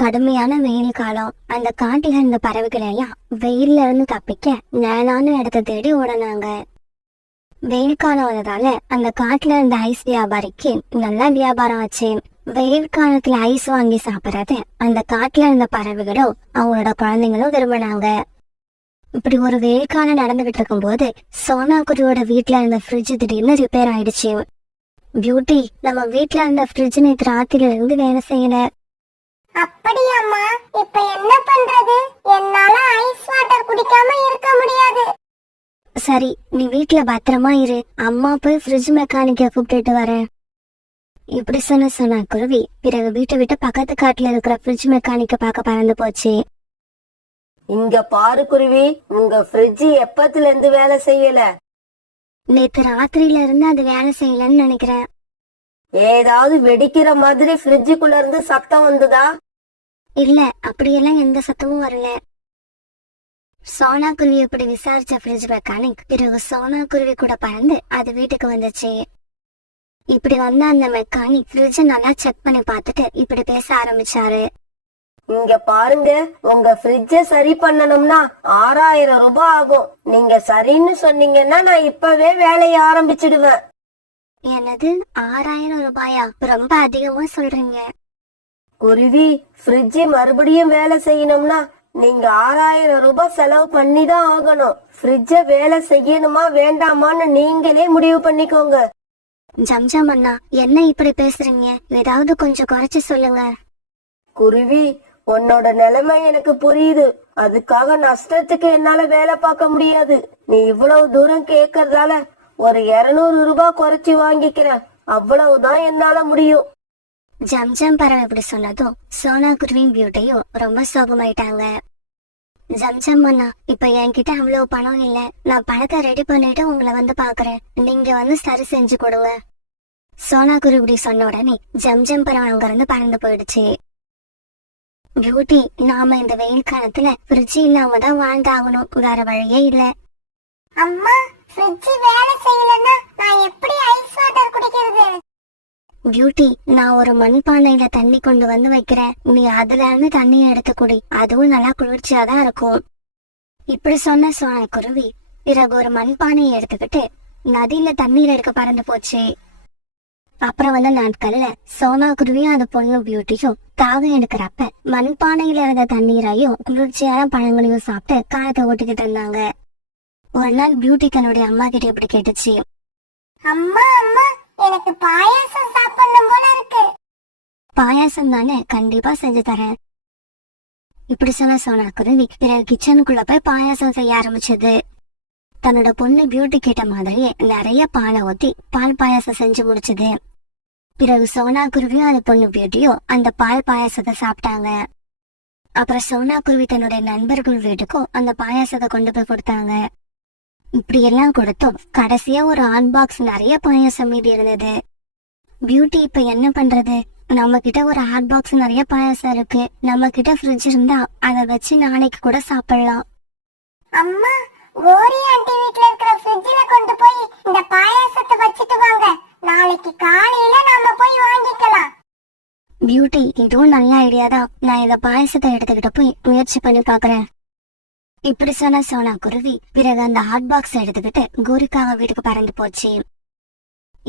கடுமையான வெயில் காலம். அந்த காட்டில இருந்த பறவைகள் எல்லாம் வெயில்ல இருந்து தப்பிக்க நிழலான இடத்தை தேடி ஓடனாங்க. வெயில் காலம் வந்ததால அந்த காட்டுல இருந்த ஐஸ் வியாபாரிக்கு நல்லா வியாபாரம் ஆச்சு. வெயில் காலத்துல ஐஸ் வாங்கி சாப்பிடறது அந்த காட்டுல இருந்த பறவைகளும் அவங்களோட குழந்தைங்களும் விரும்பினாங்க. இப்படி ஒரு வெயில் காலம் நடந்துகிட்டு இருக்கும் போது சோனா குருவியோட வீட்டுல இருந்த ஃப்ரிட்ஜ் திடீர்னு ரிப்பேர் ஆயிடுச்சு. பியூட்டி, நம்ம வீட்டுல இருந்த ஃப்ரிட்ஜ் நேற்று ராத்திரில இருந்து வேலை செய்யல. அப்படியாம்மா, இப்ப என்ன பண்றது? என்னால ஐஸ் வாட்டர் குடிக்காம இருக்க முடியாது. சரி, நீ வீட்டுல பத்திரமா இரு, அம்மா போய் ஃப்ரிட்ஜ் மெக்கானிக்க கூப்பிட்டுட்டு வரேன். இப்படி சொன்ன குருவி பிறகு வீட்டை விட்டு பக்கத்து காட்டுல இருக்கிற ஃப்ரிட்ஜ் மெக்கானிக்க பார்க்க பறந்து போச்சு. இங்க பாரு குருவி, உங்க ஃப்ரிட்ஜ் எப்பத்துல இருந்து வேலை செய்யல? நேத்து ராத்திரியில இருந்து அது வேலை செய்யலன்னு நினைக்கிறேன். ஏதாவது வெடிக்கிற மாதிரி ஃப்ரிட்ஜுக்குள்ள இருந்து சத்தம் வந்துதா? இல்ல, அப்படியெல்லாம் எந்த சத்தமும் வரல. சோனா குருவி இப்படி விசாரிச்ச ஃப்ரிட்ஜ் மெக்கானிக் பிறகு சோனா குருவி கூட பறந்து அது வீட்டுக்கு வந்துச்சு. இப்படி வந்த அந்த மெக்கானிக் ஃப்ரிட்ஜ நல்லா செக் பண்ணி பார்த்துட்டு இப்படி பேச ஆரம்பிச்சாரு. இங்க பாருங்க, உங்க ஃப்ரிட்ஜ சரி பண்ணணும்னா 6000 ரூபாய் ஆகும். நீங்க சரின்னு சொன்னீங்கன்னா நான் இப்பவே வேலையை ஆரம்பிச்சிடுவேன். என்னது, 6000 ரூபாயா? ரொம்ப அதிகமா சொல்றீங்க. குருவி, ஃப்ரிட்ஜ் மறுபடியும் வேலை செய்யணும்னா நீங்க 6000 ரூபாய் செலவு பண்ணிதான் ஆகணும். ஃப்ரிட்ஜ வேலை செய்யணுமா வேண்டாமான்னு நீங்களே முடிவு பண்ணிக்கோங்க. ஜம்ஜம் அண்ணா, என்ன இப்படி பேசுறீங்க? ஏதாவது கொஞ்சம் குறைச்சு சொல்லுங்க. குருவி, உன்னோட நிலைமை எனக்கு புரியுது. அதுக்காக நஷ்டத்துக்கு என்னால வேலை பார்க்க முடியாது. நீ இவ்வளவு தூரம் கேக்குறதால ஒரு 200 ரூபாய் குறைச்சி வாங்கிக்கிறேன். அவ்வளவுதான் என்னால முடியும். ஜம்ஜம் பறவை இப்படி சொன்னதும் சோனா குருவியும் பியூட்டியும் ரொம்ப சோகமாயிட்டாங்க. ஜம்ஜம் அண்ணா, இப்ப என்கிட்ட அவ்வளவு பணம் இல்ல. நான் பணத்தை ரெடி பண்ணிட்டு உங்களை வந்து பாக்குறேன். நீங்க வந்து சரி செஞ்சு கொடுங்க. சோனா குருவி இப்படி சொன்ன உடனே ஜம்ஜம் பறவை அங்க இருந்து பறந்து போயிடுச்சு. பியூட்டி, நாம இந்த வெயில் காலத்துல ஃப்ரிட்ஜ் இல்லாம தான் வாழ்ந்தாகணும். வேற வழியே இல்ல. அம்மா, ஃப்ரிட்ஜ் வேலை செய்யலன்னா நான் எப்படி ஐஸ் வாட்டர் குடிக்கிறது? பியூட்டி, நான் ஒரு மண்பானையில தண்ணி கொண்டு வந்து வைக்கிறேன். நீ அதுல இருந்து தண்ணியை எடுத்து குடி. அதுவும் நல்லா குளிர்ச்சியாதான் இருக்கும். இப்படி சொன்ன சோனா குருவி பிறகு ஒரு மண்பானையை எடுத்துக்கிட்டு நதியில தண்ணீர் எடுக்க பறந்து போச்சு. அப்புறம் வந்த நாட்கள்ல சோனா குருவியும் அது பொண்ணு பியூட்டியும் தாகம் எடுக்கிறப்ப மண்பானையில இருந்த தண்ணீரையும் குளிர்ச்சியான பழங்களையும் சாப்பிட்டு காலத்தை ஓட்டிக்கிட்டு இருந்தாங்க. ஒரு நாள் பியூட்டி தன்னுடைய அம்மா கிட்ட இப்படி கேட்டுச்சு. அம்மா அம்மா, எனக்கு பாயாசம் சாப்பிடணும் போல இருக்கு. பாயாசம் தானே, கண்டிப்பா செஞ்சு தரேன். இப்படி சொன்ன சோனா குருவி பிறகு கிச்சனுக்குள்ள போய் பாயாசம் செய்ய ஆரம்பிச்சது. தன்னோட பொண்ணு பியூட்டி கேட்ட மாதிரியே நிறைய பாலை ஊத்தி பால் பாயாசம் செஞ்சு முடிச்சது. பிறகு சோனா குருவியும் அது பொண்ணு பியூட்டியும் அந்த பால் பாயாசத்தை சாப்பிட்டாங்க. அப்புறம் சோனா குருவி தன்னுடைய நண்பர்கள் வீட்டுக்கும் அந்த பாயாசத்தை கொண்டு போய் கொடுத்தாங்க. இப்படி எல்லாம் கொடுத்தோம் கடைசியா ஒரு ஹாட் பாக்ஸ் நிறைய பாயாசம் மீதி இருந்தது. பியூட்டி, இப்ப என்ன பண்றது? நம்ம கிட்ட ஒரு ஹாட் பாக்ஸ் நிறைய பாயாசம் இருக்கு. நம்ம கிட்ட ஃப்ரிட்ஜ் இருந்தா அதை வச்சு நாளைக்கு கூட சாப்பிடலாம். அம்மா, கோரி ஆண்டி வீட்ல இருக்கிற ஃப்ரிட்ஜ்ல கொண்டு போய் இந்த பாயாசத்தை வச்சிட்டு வாங்க. நாளைக்கு காலையில நாம போய் வாங்கிக்கலாம். பியூட்டி, இதுவும் நல்ல ஐடியா தான். நான் இந்த பாயாசத்தை எடுத்துக்கிட்டு போய் முயற்சி பண்ணி பாக்குறேன். இப்படி சொன்ன சோனா குருவி பிறகு அந்த ஹாட் பாக்ஸ் எடுத்துக்கிட்டு கோரிக்காக வீட்டுக்கு பறந்து போச்சு.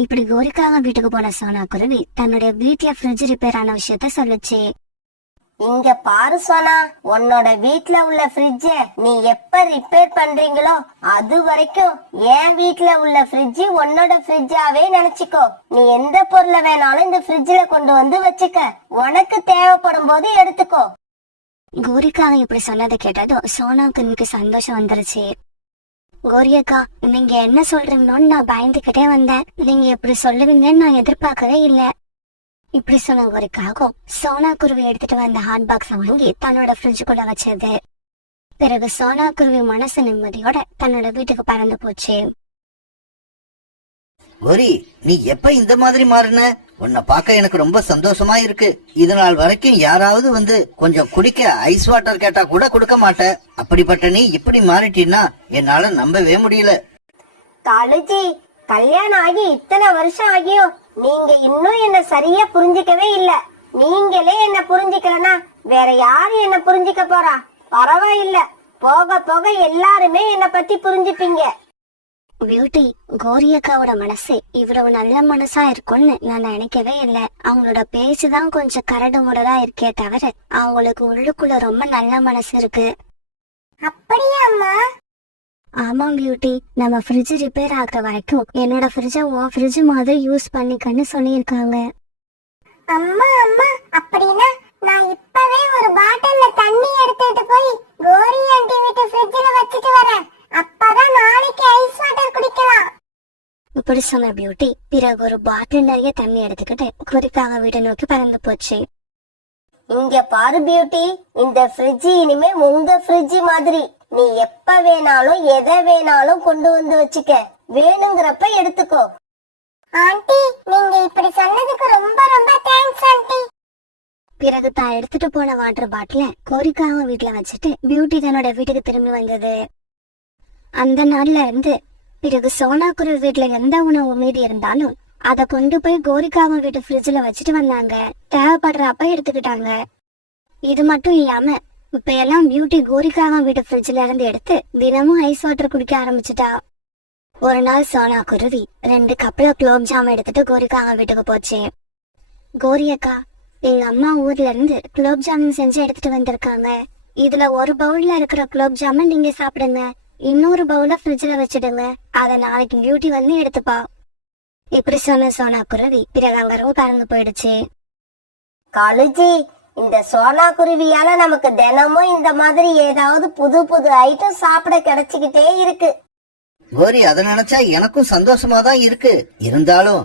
இப்படி கோரிக்காக வீட்டுக்கு போன சோனா குருவி தன்னுடைய வீட்டுல ஃப்ரிட்ஜ் ரிப்பேர் ஆன விஷயத்த சொல்லுச்சு. இங்க பாரு சோனா, உன்னோட வீட்ல உள்ள ஃப்ரிட்ஜ நீ எப்ப ரிப்பேர் பண்றீங்களோ அது வரைக்கும் என் வீட்ல உள்ள ஃப்ரிட்ஜ் உன்னோட ஃப்ரிட்ஜாவே நினைச்சுக்கோ. நீ எந்த பொருளை வேணாலும் இந்த ஃப்ரிட்ஜ்ல கொண்டு வந்து வச்சுக்க. உனக்கு தேவைப்படும் போது எடுத்துக்கோ. கோரிக்காக இப்படி சொன்னதை கேட்டதும் சோனா குருவிக்கு சந்தோஷம் வந்துருச்சு. கோரியக்கா, நீங்க என்ன சொல்றீங்கன்னு நான் பயந்துகிட்டே வந்தேன். நீங்க இப்படி சொல்லுவீங்கன்னு நான் எதிர்பார்க்கவே இல்ல. இப்படி சொன்ன கோரிக்காகவும் சோனா குருவி எடுத்துட்டு வந்த ஹாட் பாக்ஸ வாங்கி தன்னோட ஃப்ரிட்ஜுக்குள்ள வச்சது. பிறகு சோனா குருவி மனசு நிம்மதியோட தன்னோட வீட்டுக்கு பறந்து போச்சு. கோரி, நீ எப்ப இந்த மாதிரி மாறின? உன்னை பார்க்க எனக்கு ரொம்ப சந்தோஷமா இருக்கு. இது நாள் வரைக்கும் யாராவது வந்து கொஞ்சம் குடிக்க ஐஸ் வாட்டர் கேட்டா கூட கொடுக்க மாட்டேன். அப்படிப்பட்ட நீ இப்படி மாறிட்டீன்னா என்னால நம்பவே முடியல. காலுஜி, கல்யாணம் ஆகி இத்தனை வருஷம் ஆகியும் நீங்க இன்னும் என்ன சரியா புரிஞ்சுக்கவே இல்ல. நீங்களே என்ன புரிஞ்சுக்கலனா வேற யாரு என்ன புரிஞ்சுக்க போறா? பரவாயில்ல, போக போக எல்லாருமே என்ன பத்தி புரிஞ்சுப்பீங்க. பியூட்டி, கோரி அக்காவோட மனசு இவ்வளவு நல்ல மனசா இருக்கும்னு நான் நினைக்கவே இல்லை. அவங்களோட பேச்சுதான் கொஞ்சம் கரடு முரடா இருக்கே தவிர அவங்களுக்கு உள்ளுக்குள்ள ரொம்ப நல்ல மனசு இருக்கு. அப்படியா அம்மா? ஆமா பியூட்டி, நம்ம ஃப்ரிட்ஜ் ரிப்பேர் ஆகுற வரைக்கும் என்னோட ஃப்ரிட்ஜை உன் ஃப்ரிட்ஜ் மாதிரி யூஸ் பண்ணிக்கன்னு சொல்லியிருக்காங்க. அம்மா அம்மா, அப்படின்னா நான் இப்பவே ஒரு பாட்டில்ல தண்ணி எடுத்துட்டு போய் கோரி ஆண்டி வீட்டு ஃப்ரிட்ஜ்ல வச்சிட்டு வரேன். அப்பதான் நாளைக்கு ஐஸ் வாட்டர் குடிக்கலாம். இப்படி சொன்ன பியூட்டி பிறகு ஒரு பாட்டில் நிறைய தண்ணி எடுத்துக்கிட்டு கோரிக்காக வீட்டை நோக்கி பறந்து போச்சு. இங்க பாரு பியூட்டி, இந்த ஃப்ரிட்ஜ் இனிமே உங்க ஃப்ரிட்ஜ் மாதிரி. நீ எப்ப வேணாலும் எதை வேணாலும் கொண்டு வந்து வச்சுக்க, வேணுங்கிறப்ப எடுத்துக்கோ. ஆண்டி, நீங்க இப்படி சொன்னதுக்கு ரொம்ப ரொம்ப தேங்க்ஸ் ஆண்டி. பிறகு தான் எடுத்துட்டு போன வாட்டர் பாட்டில கோரிக்காக வீட்டுல வச்சுட்டு பியூட்டி தன்னோட வீட்டுக்கு திரும்பி வந்தது. அந்த நாள்ல இருந்து பிறகு சோனா குருவி வீட்டுல எந்த உணவு மீதி இருந்தாலும் அத கொண்டு போய் கோரிக்காக வீட்டு ஃப்ரிட்ஜ்ல வச்சுட்டு வந்தாங்க. தேவைப்படுறப்ப எடுத்துக்கிட்டாங்க. இது மட்டும் இல்லாம இப்ப எல்லாம் பியூட்டி கோரிக்காக வீட்டு ஃப்ரிட்ஜ்ல இருந்து எடுத்து தினமும் ஐஸ் வாட்டர் குடிக்க ஆரம்பிச்சுட்டா. ஒரு நாள் சோனா குருவி 2 கப்ல குலோப் ஜாம் எடுத்துட்டு கோரிக்காக வீட்டுக்கு போச்சு. கோரி அக்கா, எங்க அம்மா ஊர்ல இருந்து குலோப் ஜாமுன் செஞ்சு எடுத்துட்டு வந்திருக்காங்க. இதுல ஒரு பவுல்ல இருக்கிற குலோப் ஜாமுன் நீங்க சாப்பிடுங்க, இன்னொரு பவுல ஃப்ரிட்ஜ்ல வச்சிடுங்க, அத நாளைக்கு பியூட்டி வந்து எடுத்துப்பா. இப்படி சொன்ன சோனா குருவி பிறகு அங்க பறந்து போயிடுச்சு. காலுஜி, இந்த சோனா குருவியால நமக்கு தினமும் இந்த மாதிரி ஏதாவது புது புது ஐட்டம் சாப்பிட கிடைச்சுக்கிட்டே இருக்கு. கோரி, அதை நினைச்சா எனக்கும் சந்தோஷமா தான் இருக்கு. இருந்தாலும்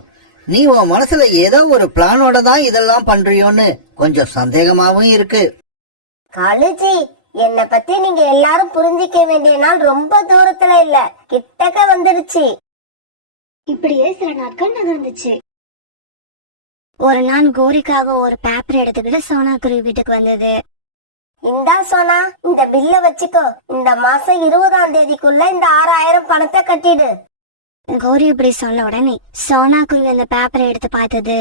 நீ உன் மனசுல ஏதோ ஒரு பிளானோட தான் இதெல்லாம் பண்றியோன்னு கொஞ்சம் சந்தேகமாவும் இருக்கு. காலுஜி, என்ன பத்தி நீங்க எல்லாரும் புரிஞ்சிக்க வேண்டிய நாள் ரொம்ப தூரத்துல இல்ல, கிட்டக்க வந்துடுச்சு. இப்படியே சில நாட்கள் நகர்ந்துச்சு. ஒரு நாள் கோரிக்காக ஒரு பேப்பர் எடுத்துக்கிட்டு சோனா குருவி வீட்டுக்கு வந்தது. இந்தா சோனா, இந்த பில்ல வச்சுக்கோ. இந்த மாசம் 20ஆம் தேதிக்குள்ள இந்த 6000 பணத்தை கட்டிடு. கோரி இப்படி சொன்ன உடனே சோனா குருவி அந்த பேப்பரை எடுத்து பார்த்தது.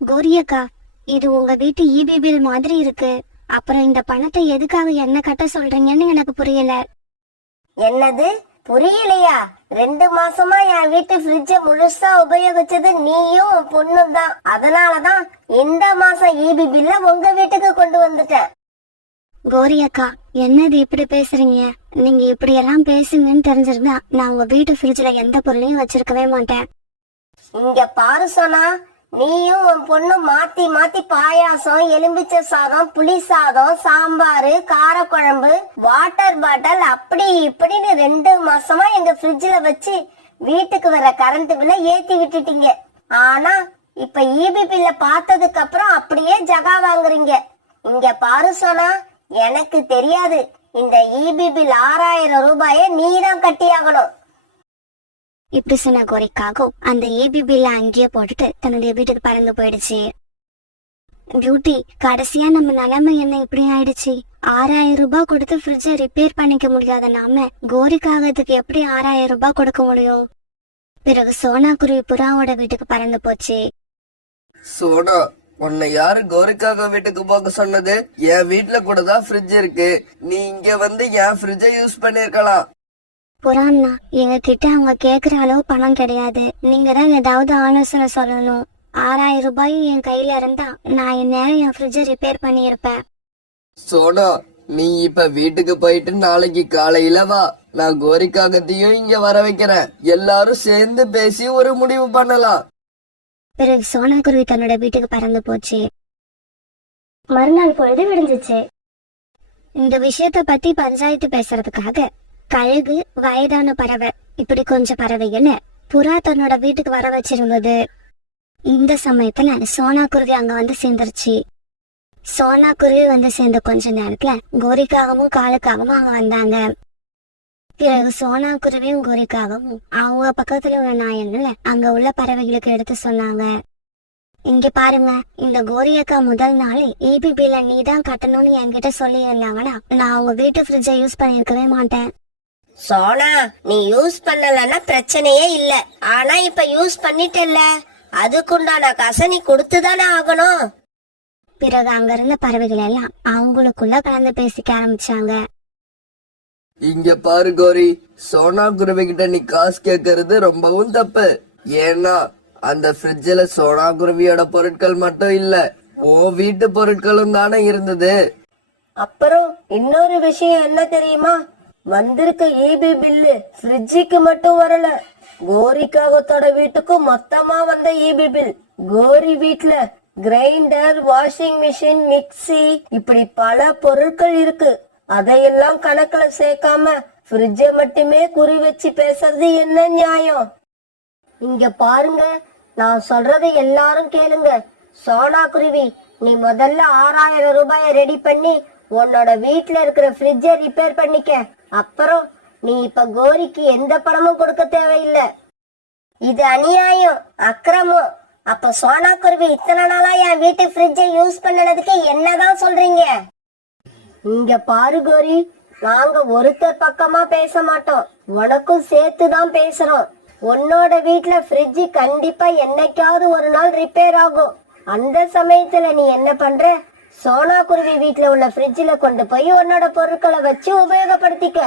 கோரி அக்கா, இது உங்க வீட்டு ஈபி பில் மாதிரி இருக்கு. அப்புறம் இந்த பணத்தை எதுக்காக என்ன கட்ட சொல்றீங்கன்னு எனக்கு புரியல. என்னது புரியலையா? 2 மாசமா என் வீட்டு ஃப்ரிட்ஜ முழுசா உபயோகிச்சது நீயும் உன் பொண்ணும் தான். அதனாலதான் இந்த மாசம் ஈபி பில்ல உங்க வீட்டுக்கு கொண்டு வந்துட்டேன். கோரி அக்கா, என்னது இப்படி பேசுறீங்க? நீங்க இப்படி எல்லாம் பேசுங்கன்னு தெரிஞ்சிருந்தா நான் உங்க வீட்டு ஃப்ரிட்ஜ்ல எந்த பொருளையும் வச்சிருக்கவே மாட்டேன். இங்க பாரு சோனா, நீயும் உன் பொண்ணும் மாத்தி மாத்தி பாயாசம், எலும்பிச்சை சாதம், புளி சாதம், சாம்பாரு, காரக்குழம்பு, வாட்டர் பாட்டில் அப்படி இப்படின்னு 2 மாசமா எங்க ஃப்ரிட்ஜ்ல வச்சு வீட்டுக்கு வர கரண்ட் பில்ல ஏத்தி விட்டுட்டீங்க. ஆனா இப்ப ஈபி பில்ல பார்த்ததுக்கு அப்புறம் அப்படியே ஜகா வாங்குறீங்க. இங்க பாரு சோனா, எனக்கு தெரியாது. இந்த ஈபி பில் 6000 ரூபாயை நீதான் கட்டியாகணும். இப்படி சொன்ன கோரிக்காக அந்த ஏபி பில்ல அங்கேயே போட்டுட்டு தன்னுடைய வீட்டுக்கு பறந்து போயிடுச்சு. பியூட்டி, கடைசியா நம்ம நிலைமை என்ன இப்படி ஆயிடுச்சு? 6000 ரூபாய் கொடுத்து ஃப்ரிட்ஜை ரிப்பேர் பண்ணிக்க முடியாத நாம கோரிக்காகத்துக்கு எப்படி 6000 ரூபாய் கொடுக்க முடியும்? பிறகு சோனா குருவி புறாவோட வீட்டுக்கு பறந்து போச்சு. சோனா, உன்னை யாரு கோரிக்காக வீட்டுக்கு போக சொன்னது? என் வீட்டுல கூட தான் ஃப்ரிட்ஜ் இருக்கு. நீ இங்க வந்து என் ஃப்ரிட்ஜை யூஸ் பண்ணிருக்கலாம். புறான்னா, எங்க கிட்ட அவங்க கேக்குற அளவு பணம் கிடையாது. நீங்க தான் ஏதாவது ஆலோசனை சொல்லணும். 6000 ரூபாய் என் கையில இருந்தா நான் இந்நேரம் என் ஃப்ரிட்ஜை ரிப்பேர் பண்ணியிருப்பேன். சோனா, நீ இப்ப வீட்டுக்கு போயிட்டு நாளைக்கு காலையில வா. நான் கோரிக்காகத்தையும் இங்க வர வைக்கிறேன். எல்லாரும் சேர்ந்து பேசி ஒரு முடிவு பண்ணலாம். பிறகு சோனா குருவி தன்னோட வீட்டுக்கு பறந்து போச்சு. மறுநாள் பொழுது விடிஞ்சிச்சு. இந்த விஷயத்த பத்தி பஞ்சாயத்து பேசுறதுக்காக கழுகு, வயதான பறவை, இப்படி கொஞ்சம் பறவைகள் புறா தன்னோட வீட்டுக்கு வர வச்சிருந்தது. இந்த சமயத்துல சோனா குருவி அங்க வந்து சேர்ந்துருச்சு. சோனா குருவி வந்து சேர்ந்த கொஞ்ச நேரத்துல கோரிக்காகவும் காலுக்காகவும் அங்க வந்தாங்க. பிறகு சோனா குருவியும் கோரிக்காகவும் அவங்க பக்கத்துல உள்ள நாயங்களை அங்க உள்ள பறவைகளுக்கு எடுத்து சொன்னாங்க. இங்க பாருங்க, இந்த கோரி அக்கா முதல் நாள் ஈபி பில்ல நீ தான் கட்டணும்னு என்கிட்ட சொல்லி இருந்தாங்கன்னா நான் உங்க வீட்டு ஃப்ரிட்ஜை யூஸ் பண்ணிருக்கவே மாட்டேன். சோனா, நீ யூஸ் பண்ணலன்னா பிரச்சனையே இல்ல. ஆனா இப்ப யூஸ் பண்ணிட்டல்ல, அதுக்குண்டான காசை நீ கொடுத்துதானே ஆகணும். பிறகு அங்க இருந்த பறவைகள் எல்லாம் அவங்களுக்குள்ள கலந்து பேசிக்க ஆரம்பிச்சாங்க. இங்க பாரு கோரி, சோனா குருவி கிட்ட நீ காசு கேக்குறது ரொம்பவும் தப்பு. ஏன்னா அந்த ஃப்ரிட்ஜ்ல சோனா குருவியோட பொருட்கள் மட்டும் இல்ல, உன் வீட்டு பொருட்களும் தானே இருந்தது. அப்புறம் இன்னொரு விஷயம் என்ன தெரியுமா? வந்திருக்க ஈபி பில்லு ஃப்ரிட்ஜுக்கு மட்டும் வரல, கோரிக்காகத்தோட வீட்டுக்கும் மொத்தமா வந்த ஈபி பில். கோரி வீட்ல கிரைண்டர், வாஷிங் மிஷின், மிக்ஸி இப்படி பல பொருட்கள் இருக்கு. அதையெல்லாம் கணக்குல சேர்க்காம ஃப்ரிட்ஜ மட்டுமே குறி வச்சு பேசுறது என்ன நியாயம்? இங்க பாருங்க, நான் சொல்றதை எல்லாரும் கேளுங்க. சோனா குருவி, நீ முதல்ல 6000 ரூபாய ரெடி பண்ணி உன்னோட வீட்ல இருக்கிற ஃப்ரிட்ஜ ரிப்பேர் பண்ணிக்க. அப்புறம் நீ இப்ப கோரிக்கு எந்த பணமும் கொடுக்க தேவையில்லை. இது அநியாயம், அக்கிரமம். அப்ப சோனா குருவி இத்தனை நாளா என் வீட்டு ஃப்ரிட்ஜ யூஸ் பண்ணதுக்கு என்னதான் சொல்றீங்க? இங்க பாரு கோரி, நாங்க ஒருத்தர் பக்கமா பேச மாட்டோம், உனக்கும் சேர்த்துதான் பேசுறோம். உன்னோட வீட்ல ஃப்ரிட்ஜ் கண்டிப்பா என்னைக்காவது ஒரு நாள் ரிப்பேர் ஆகும். அந்த சமயத்துல நீ என்ன பண்ற? சோனா குருவி வீட்ல உள்ள ஃப்ரிட்ஜ்ல கொண்டு போய் உன்னோட பொருட்களை வச்சு உபயோகப்படுத்திக்க.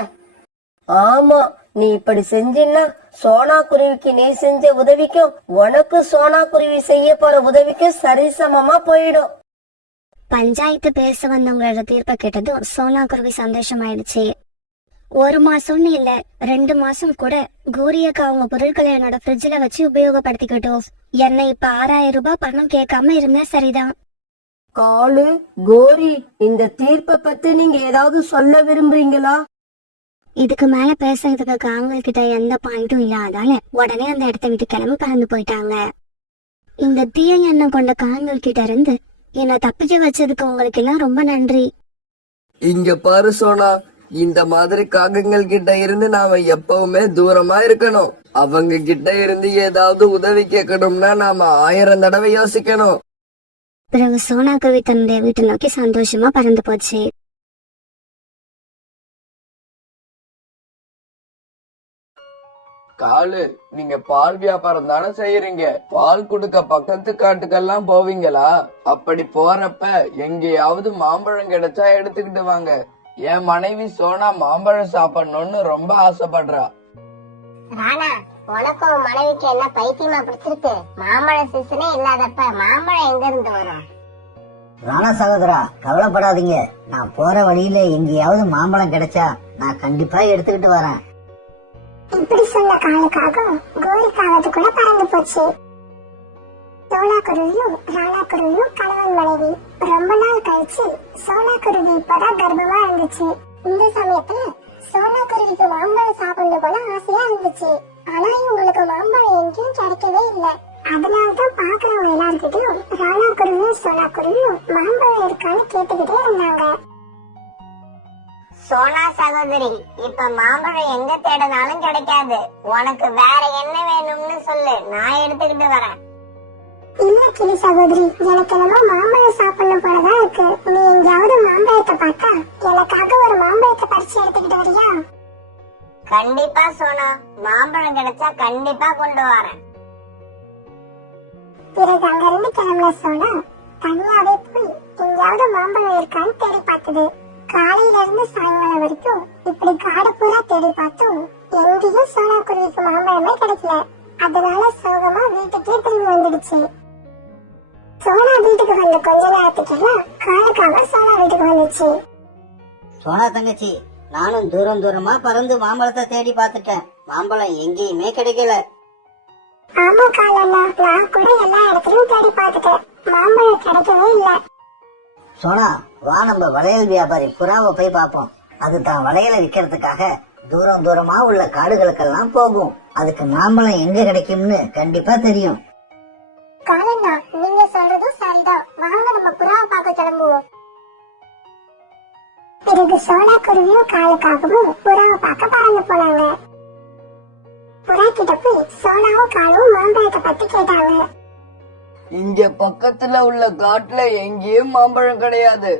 ஆமா, நீ இப்படி செஞ்சின்னா சோனா குருவிக்கு நீ செஞ்ச உதவிக்கும் உனக்கு சோனா குருவி செய்ய போற உதவிக்கும் சரிசமமா போயிடும். பஞ்சாயத்து பேச வந்தவங்களோட தீர்ப்பை கேட்டதும் சோனா குருவி சந்தோஷமாயிடுச்சு. 1 மாசம்னு இல்ல 2 மாசம் கூட கோரியக்கா அவங்க பொருட்களை என்னோட ஃப்ரிட்ஜ்ல வச்சு உபயோகப்படுத்திக்கிட்டோம். என்ன இப்ப 6000 ரூபாய் பணம் கேட்காம இருந்தா சரிதான். காலு, கோரி, இந்த தீர்ப்பை பத்தி நீங்க ஏதாவது சொல்ல விரும்புறீங்களா? இதுக்கு மேல பேசுறதுக்கு காங்கள் கிட்ட எந்த பாயிண்டும் இல்லாதால உடனே அந்த இடத்த விட்டு கிளம்பி பறந்து போயிட்டாங்க. இந்த தீய எண்ணம் கொண்ட காங்கள் கிட்ட இருந்து என்ன தப்பிச்சு வச்சதுக்கு உங்களுக்கு எல்லாம் ரொம்ப நன்றி. இங்க பாரு சோனா, இந்த மாதிரி காகங்கள் கிட்ட இருந்து நாம எப்பவுமே தூரமா இருக்கணும். அவங்க கிட்ட இருந்து ஏதாவது உதவி கேட்கணும்னா நாம 1000 தடவை யோசிக்கணும். பிறகு சோனா குருவி தன்னுடைய வீட்டை நோக்கி சந்தோஷமா பறந்து போச்சு. காலு, நீங்க பால் வியாபாரம் தானே செய்யறீங்க? பால் குடுக்க பக்கத்து காட்டுக்கெல்லாம் போவீங்களா? அப்படி போறப்ப எங்கேயாவது மாம்பழம் கிடைச்சா எடுத்துக்கிட்டு வாங்க. என் மனைவி சோனா மாம்பழம் சாப்பிடணும்னு ரொம்ப ஆசைப்படுறா. ராணா, உனக்கும் மனைவிக்கு என்ன பைத்தியமா பிடிச்சிருக்கு? மாம்பழ சீசனே இல்லாதப்ப மாம்பழம் எங்க இருந்து வரும்? ராணா சகோதரா, கவலைப்படாதீங்க. நான் போற வழியில எங்கேயாவது மாம்பழம் கிடைச்சா நான் கண்டிப்பா எடுத்துக்கிட்டு வரேன். இப்படி சொன்ன காலுக்காகவும் கோரிக்காவது கூட பறந்து போச்சு. சோனா குருவியும் ராணா குருவியும் கணவன் மனைவி. ரொம்ப நாள் கழிச்சு சோனா குருவி இப்பதான் கர்ப்பமா இருந்துச்சு. இந்த சமயத்துல சோனா குருவிக்கு மாம்பழம் சாப்பிடணும் போல ஆசையா இருந்துச்சு. ஆனா இவங்களுக்கு மாம்பழம் எங்கேயும் கிடைக்கவே இல்லை. அதனாலதான் பாக்குறவங்க எல்லார்கிட்டையும் ராணா குருவியும் சோனா குருவியும் மாம்பழம் இருக்கான்னு கேட்டுக்கிட்டே இருந்தாங்க. சோனா சகோதரி, இப்ப மாம்பழம் எங்க தேடினாலும் கிடைக்காது. உனக்கு வேற என்ன வேணும்னு சொல்லு, நான் எடுத்துக்கிட்டு வரேன். இல்ல கிளி சகோதரி, எனக்கு என்னமோ மாம்பழம் சாப்பிடணும் போலதான் இருக்கு. நீ எங்கேயாவது மாம்பழத்தை பார்த்தா எனக்காக ஒரு மாம்பழத்தை பறிச்சு எடுத்துக்கிட்டு வரியா? கண்டிப்பா சோனா, மாம்பழம் கிடைச்சா கண்டிப்பா கொண்டு வரேன். பிறகு அங்கிருந்து கிளம்புன சோனா தனியாவே போய் எங்கேயாவது மாம்பழம் இருக்கான்னு தேடி பார்த்தது. காலையில இருந்து சாயங்காலம் வரைக்கும் இப்படி காடு பூரா தேடி பார்த்தோம். எங்கேயும் சோனா குருவிக்கு மாம்பழமே கிடைக்கல. அதனால சோகமா வீட்டுக்கே திரும்பி வந்துடுச்சு. சோனா வீட்டுக்கு வந்த கொஞ்ச நேரத்துக்கெல்லாம் காலுக்காக சோனா வீட்டுக்கு வந்துச்சு. சோனா தங்கச்சி, நானும் தூரம் தூரமா பறந்து மாம்பழத்தை தேடி பார்த்துட்டேன். மாம்பழம் எங்கேயுமே கிடைக்கல. ஆமா காலண்ணா, நான் கூட எல்லா இடத்துலயும் தேடி பார்த்துட்டேன். மாம்பழம் கிடைக்கவே இல்ல. சோனா, வா நம்ம வளையல் வியாபாரி புறாவை போய் பார்ப்போம். அது தான் வளையலை விற்கிறதுக்காக தூரம் தூரமா உள்ள காடுகளுக்கெல்லாம் போகும். அதுக்கு மாம்பழம் எங்க கிடைக்கும்னு கண்டிப்பா தெரியும். காலண்ணா, நீங்க சொல்றதும் சரிதான். வாங்க நம்ம புறாவை பார்க்க கிளம்புவோம். பிறகு சோனா குருவியும் காலுக்காகவும் புறாவை பார்க்க பறந்து போனாங்க. புறா கிட்ட போய் சோனாவும் காலும் மாம்பழத்தை பத்தி கேட்டாங்க. இங்க பக்கத்துல உள்ள காட்டுல எங்கேயும் மாம்பழம் கிடையாது.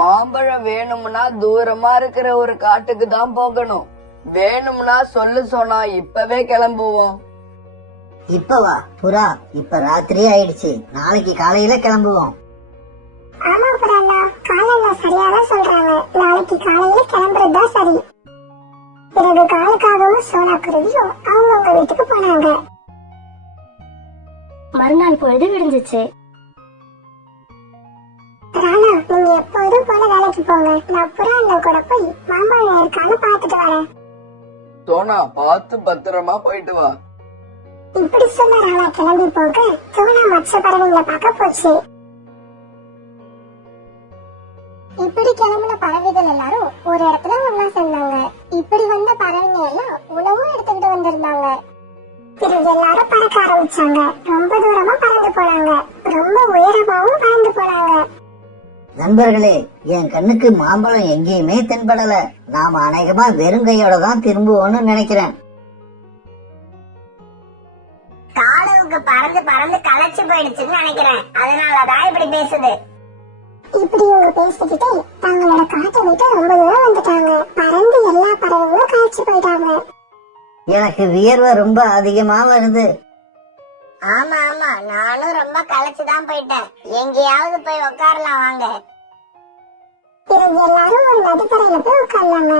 மாம்பழம் வேணும்னா தூரமா இருக்கிற ஒரு காட்டுக்கு தான் போகணும். வேணும்னா சொல்லு சோனா, இப்பவே கிளம்புவோம். இப்ப வா புறா, இப்ப ராத்திரி ஆயிடுச்சு. நாளைக்கு காலையில கிளம்புவோம். ஆமா புறாண்ணா, காலண்ணா சரியாதான் சொல்றாங்க. நாளைக்கு காலையில கிளம்புறதுதான் சரி. பிறகு காலுக்காகவும் சோனா குருவியும் அவங்கவுங்க வீட்டுக்கு போனாங்க. மறுநாள் பொழுது விடிஞ்சிச்சு. ராணா, நீங்க எப்போதும் போல வேலைக்கு போங்க. நான் புறா அண்ணன் கூட போய் மாம்பழம் இருக்கான்னு பாத்துட்டு வரேன். சோனா, பார்த்து பத்திரமா போயிட்டு வா. இப்படி சொன்ன ராணா கிளம்பி போக சோனா மற்ற பறவைங்களை பார்க்க போச்சு. இப்படி கிளம்புன பறவைகள் எல்லாரும் ஒரு இடத்துல ஒண்ணா சேர்ந்தாங்க. இப்படி வந்த பறவைங்க எல்லாம் உணவும் எடுத்துக்கிட்டு வந்திருந்தாங்க. பிறகு எல்லாரும் பறக்க ஆரம்பிச்சாங்க. ரொம்ப தூரமா பறந்து போனாங்க. ரொம்ப உயரமாவும் பறந்து போனாங்க. நண்பர்களே, என் கண்ணுக்கு மாம்பழம் எங்கேயுமே தென்படல. நாம அநேகமா வெறுங்கையோட தான் திரும்புவோம்னு நினைக்கிறேன். காலுவுக்கு பறந்து பறந்து களைச்சு போயிடுச்சுன்னு நினைக்கிறேன். அதனாலதான் இப்படி பேசுது. இப்படி இவங்க பேசிக்கிட்டே தங்களோட காட்டை விட்டு ரொம்ப தூரம் வந்துட்டாங்க. பறந்து எல்லா பறவைகளும் கழிச்சு போயிட்டாங்க. எனக்கு வியர்வை ரொம்ப அதிகமா வருது. ஆமா ஆமா, நானும் ரொம்ப களைச்சுதான் போயிட்டேன். எங்கேயாவது போய் உட்காரலாம் வாங்க. பிறகு எல்லாரும் ஒரு நதிக்கரையில போய் உட்கார்ந்தாங்க.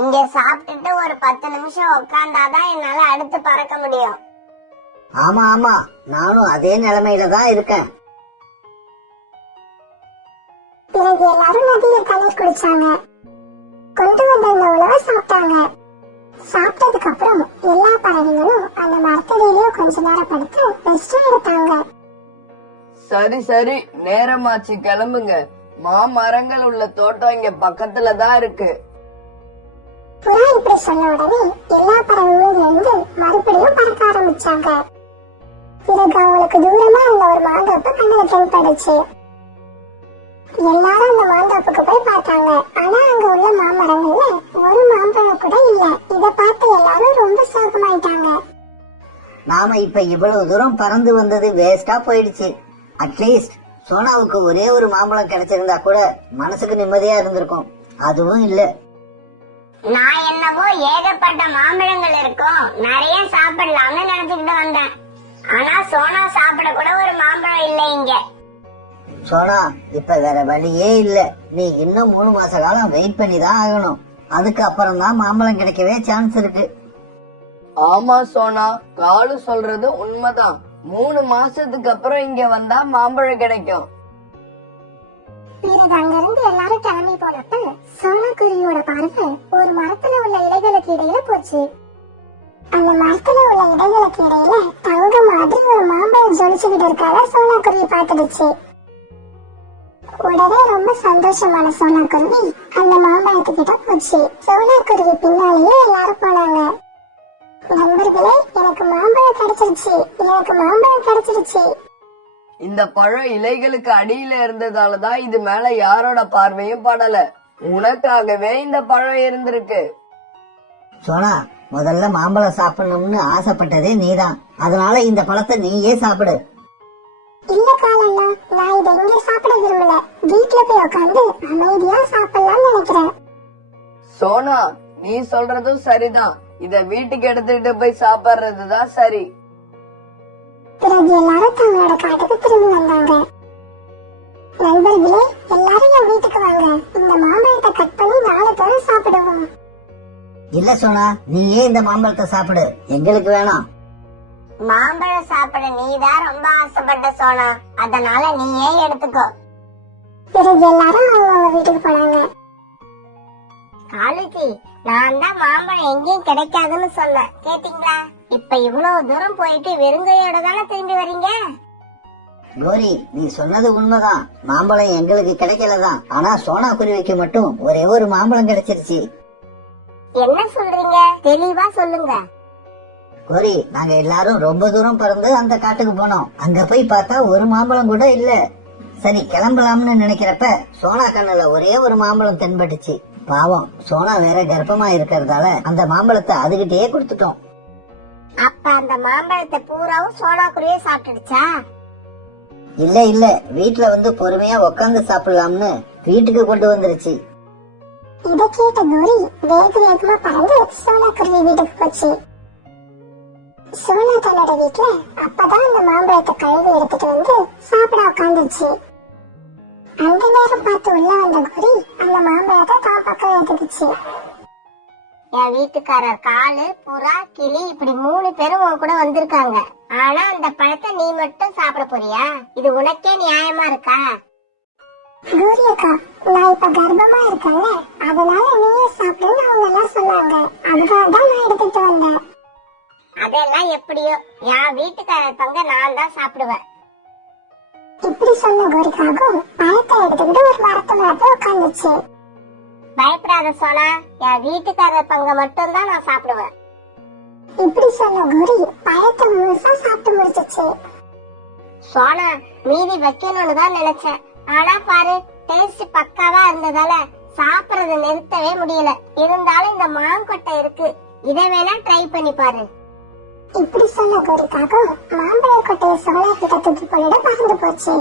இங்க சாப்பிட்டுட்டு ஒரு 10 நிமிஷம் உட்கார்ந்தாதான் என்னால அடுத்து பறக்க முடியும். ஆமா ஆமா, நானும் அதே நிலைமையில தான் இருக்கேன். பிறகு எல்லாரும் நதியில தண்ணீர் குடிச்சாங்க. கொண்டு வந்த இந்த உணவை சாப்பிட்டாங்க. சாப்பிட்டதுக்கு அப்புறம் எல்லா பறவைகளும் அந்த மரத்தடியிலேயே கொஞ்ச நேரம் படுத்து ரெஸ்ட் எடுத்தாங்க. சரி சரி, நேரமாச்சு, கிளம்புங்க. மாமரங்கள் உள்ள தோட்டம் இங்க பக்கத்துல தான் இருக்கு. புறா இப்படி சொன்ன உடனே எல்லா பறவைகளும் எழுந்து மறுபடியும் பறக்க ஆரம்பிச்சாங்க. பிறகு அவங்களுக்கு தூரமா இருந்த ஒரு மாந்தோப்பு கண்ணுல தென்பட்டுச்சு. எல்லாரும் அந்த மாந்தோப்புக்கு போய் பார்த்தாங்க. ஆனா அங்க உள்ள மாமரங்கள்ல ஒரு மாம்பழம் கூட இல்ல. இத பார்த்து எல்லாரும் ரொம்ப சோகமாயிட்டாங்க. நாம இப்ப இவ்வளவு தூரம் பறந்து வந்தது வேஸ்டா போயிடுச்சு. அட்லீஸ்ட் சோனாவுக்கு ஒரே ஒரு மாம்பழம் கிடைச்சிருந்தா கூட மனசுக்கு நிம்மதியா இருந்திருக்கும். அதுவும் இல்ல. நான் என்னவோ ஏகப்பட்ட மாம்பழங்கள் இருக்கும், நிறைய சாப்பிடலாம்னு நினைச்சுக்கிட்டு வந்தேன். ஆனா சோனா சாப்பிட கூட ஒரு மாம்பழம் இல்லை இங்க. சோனா, இப்ப வேற வழியே இல்ல. நீ இன்னும் 3 மாச காலம் வெயிட் பண்ணி தான் ஆகணும். அதுக்கு அப்புறம் தான் மாம்பழம் கிடைக்கவே சான்ஸ் இருக்கு. ஆமா சோனா, காலு சொல்றது உண்மைதான். 3 மாசத்துக்கு அப்புறம் இங்க வந்தா மாம்பழம் கிடைக்கும். பிறகு அங்கிருந்து எல்லாரும் கிளம்பி போனப்ப சோனாக்குருவியோட பார்வை ஒரு மரத்துல உள்ள இலைகளுக்கு இடையில போச்சு. அந்த மரத்துல உள்ள இலைகளுக்கு இடையில தங்க மாதிரி ஒரு மாம்பழம் ஜொலிச்சுக்கிட்டு இருக்காத சோனாக்குருவி பார்த்துடுச்சு. உடனே ரொம்ப சந்தோஷமான சோனாக்குருவி அந்த மாம்பழத்துக்கிட்ட போச்சு. சோனாக்குருவி பின்னாலேயே எல்லாரும் போனாங்க. நண்பர்களே, எனக்கு மாம்பழம் கிடைச்சிருச்சு, எனக்கு மாம்பழம் கிடைச்சிருச்சு. இந்த பழம் இலைகளுக்கு அடியில இருந்ததாலதான் இது மேல யாரோட பார்வையும் படல. உனக்காகவே இந்த பழம் இருந்திருக்கு. சோனா, முதல்ல மாம்பழம் சாப்பிடணும்னு ஆசைப்பட்டதே நீதான். அதனால இந்த பழத்தை நீயே சாப்பிடு. இல்ல காலண்ணா, நான் இதை இங்க சாப்பிட விரும்பல. வீட்டுல போய் உட்காந்து அமைதியா சாப்பிடலாம்னு நினைக்கிறேன். சோனா, நீ சொல்றதும் சரிதான். இத வீட்டுக்கு எடுத்துட்டு போய் சாப்பிடுறதுதான் சரி. பிறகு எல்லாரும் தங்களோட காட்டுக்கு திரும்பி வந்தாங்க. நண்பர்களே, எல்லாரும் என் வீட்டுக்கு வாங்க. இந்த மாம்பழத்தை கட் பண்ணி 4 பேரும் சாப்பிடுவோம். இல்ல சோனா, நீயே இந்த மாம்பழத்தை சாப்பிடு, எங்களுக்கு வேணாம். மாம்பழம் சாப்பிட நீதான் ரொம்ப ஆசைப்பட்ட சோனா, அதனால நீயே எடுத்துக்கோ. பிறகு எல்லாரும் அவங்க வீட்டுக்கு போனாங்க. காலுச்சி, நான் தான் மாம்பழம் எங்கேயும் கிடைக்காதுன்னு சொன்னேன், கேட்டீங்களா? இப்ப இவ்வளவு தூரம் போயிட்டு வெறுங்கையோட தானே திரும்பி வரீங்க. கோரி, நீ சொன்னது உண்மைதான். மாம்பழம் எங்களுக்கு கிடைக்கலதான். ஆனா சோனா குருவிக்கு மட்டும் ஒரே ஒரு மாம்பழம் கிடைச்சிருச்சு. என்ன சொல்றீங்க? தெளிவா சொல்லுங்க. கோரி, நாங்க எல்லாரும் ரொம்ப தூரம் பறந்து அந்த காட்டுக்கு போனோம். அங்க போய் பார்த்தா ஒரு மாம்பழம் கூட இல்ல. சரி, கிளம்பலாம்னு நினைக்கிறப்ப சோனா கண்ணுல ஒரே ஒரு மாம்பழம் தென்பட்டுச்சு. பாவம், சோனா வேற கர்ப்பமா இருக்கிறதால அந்த மாம்பழத்தை அதுகிட்டே கொடுத்துட்டோம். அப்ப அந்த மாம்பழத்தை பூராவும் சோனா குருவியே சாப்பிட்டுடுச்சா? இல்ல இல்ல, வீட்டுல வந்து பொறுமையா உக்காந்து சாப்பிடலாம்னு வீட்டுக்கு கொண்டு வந்துருச்சு. இதை கேட்ட கோரி வேக வேகமா பறந்து சோனாக்குருவி வீட்டுக்கு போச்சு. சோனா தன்னோட வீட்டுல அப்பதான் அந்த மாம்பழத்தை கழுவி எடுத்துட்டு வந்து சாப்பிட உட்காந்துச்சு. அந்த நேரம் பார்த்து உள்ள வந்த கோரி அந்த மாம்பழத்தை தான் பக்கம் எடுத்துக்கிச்சு. என் வீட்டுக்காரர் காலு, புறா, கிளி இப்படி 3 பேரும் உன் கூட வந்திருக்காங்க. ஆனா அந்த பழத்தை நீ மட்டும் சாப்பிட போறியா? இது உனக்கே நியாயமா இருக்கா? கோரி அக்கா, நான் இப்ப கர்ப்பமா இருக்கேன்ல, அதனால நீயே சாப்பிடுன்னு அவங்க எல்லாம் சொன்னாங்க. அதுதான் நான் எடுத்துட்டு வந்தேன். அதெல்லாம் எப்படியோ, என் வீட்டுக்காரர் பங்க நான் தான் சாப்பிடுவேன். இப்படி சொன்ன கோரிக்காகவும் பழத்தை எடுத்துக்கிட்டு ஒரு மரத்துல உட்காந்துச்சு. பயப்படாத சோனா, என் வீட்டுக்காரர் பங்க மட்டும் தான் நான் சாப்பிடுவேன். இப்படி சொன்ன கோரி பழத்தை முழுசா சாப்பிட்டு முடிச்சிச்சு. சோனா, மீதி வைக்கணும்னு தான் நினைச்சேன். ஆனா பாரு, டேஸ்ட் பக்காவா இருந்ததால சாப்பிடறத நிறுத்தவே முடியல. இருந்தாலும் இந்த மாங்கொட்டை இருக்கு, இதை வேணா ட்ரை பண்ணி பாரு. இப்படி சொன்ன கோரிக்காகவும் மாம்பழ கொட்டையை சோனா கிட்ட தூக்கி போயிட பறந்து போச்சு.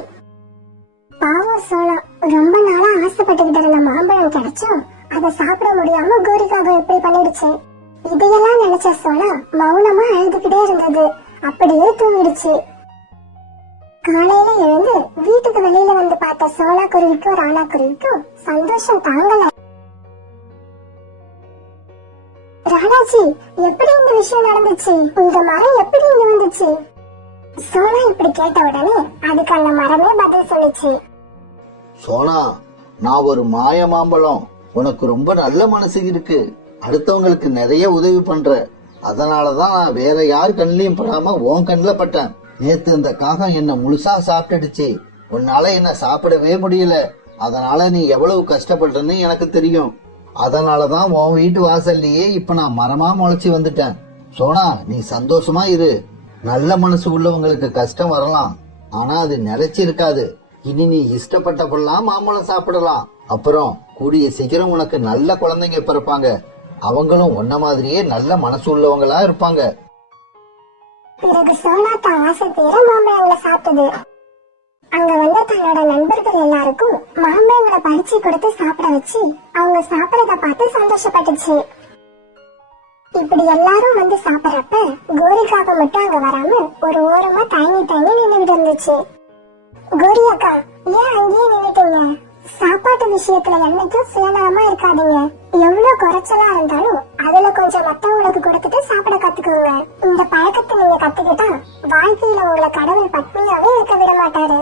பாவம் சோனா ரொம்ப நாளா ஆசைப்பட்டுக்கிட்டு இருந்த மாம்பழம் கிடைச்சும் அதை சாப்பிட முடியாம கோரிக்காக எப்படி பண்ணிடுச்சு. இதையெல்லாம் நினைச்ச சோனா மௌனமா அழுதுகிட்டே இருந்தது. அப்படியே தூங்கிடுச்சு. காலையில எழுந்து வீட்டுக்கு வெளியில வந்து பார்த்த சோனா குருவிக்கும் ராணா குருவிக்கும் சந்தோஷம் தாங்கல. ராணாஜி, எப்படி இந்த விஷயம் நடந்துச்சு? இந்த மரம் எப்படி இங்க வந்துச்சு? சோனா இப்படி கேட்ட உடனே அதுக்கு அந்த மரமே பதில் சொல்லிச்சு. சோனா, நான் ஒரு மாய மாம்பழம். உனக்கு ரொம்ப நல்ல மனசு இருக்கு. அடுத்தவங்களுக்கு நிறைய உதவி பண்ற. அதனாலதான் நான் வேற யார் கண்ணிலையும் படாம உன் கண்ணில் பட்டேன். நேத்து இந்த காகம் என்ன முழுசா சாப்பிட்டுடுச்சு. உன்னால என்ன சாப்பிடவே முடியல. அதனால நீ எவ்வளவு கஷ்டப்படுறன்னு எனக்கு தெரியும். அதனாலதான் உன் வீட்டு வாசல்லையே இப்ப நான் மரமா முளைச்சி வந்துட்டேன். சோனா, நீ சந்தோஷமா இரு. நல்ல மனசு உள்ளவங்களுக்கு கஷ்டம் வரலாம், ஆனா அது நிலைச்சு இருக்காது. இனி நீ இஷ்டப்பட்டப்பெல்லாம் மாம்பழம் சாப்பிடலாம். அப்புறம் கூடிய சீக்கிரம் உனக்கு நல்ல குழந்தைங்க பிறப்பாங்க. அவங்களும் உன்ன மாதிரியே நல்ல மனசு உள்ளவங்களா இருப்பாங்க. பிறகு சோனா தான் ஆசை தீர மாம்பழங்களை சாப்பிட்டது. அங்க வந்த தன்னோட நண்பர்கள் எல்லாருக்கும் மாம்பழங்களை பறிச்சு கொடுத்து சாப்பிட வச்சு அவங்க சாப்பிடறத பார்த்து சந்தோஷப்பட்டுச்சு. இப்படி எல்லாரும் வந்து சாப்பிடறப்ப கோரிக்காக மட்டும் அங்க வராம ஒரு ஓரமா தயங்கி நின்னுட்டு இருந்துச்சு. கோரி அக்கா, ஏன் அங்கேயே நின்னுட்டீங்க? சாப்பாட்டு விஷயத்துல என்னைக்கும் சுயநலமா இருக்காதீங்க. எவ்வளவு குறைச்சலா இருந்தாலும் அதுல கொஞ்சம் மத்தவங்களுக்கு கொடுத்துட்டு சாப்பிட கத்துக்கோங்க. இந்த பழக்கத்தை நீங்க கத்துக்கிட்டா வாழ்க்கையில உங்களை கடவுள் பட்னியாவே இருக்க விட மாட்டாரு.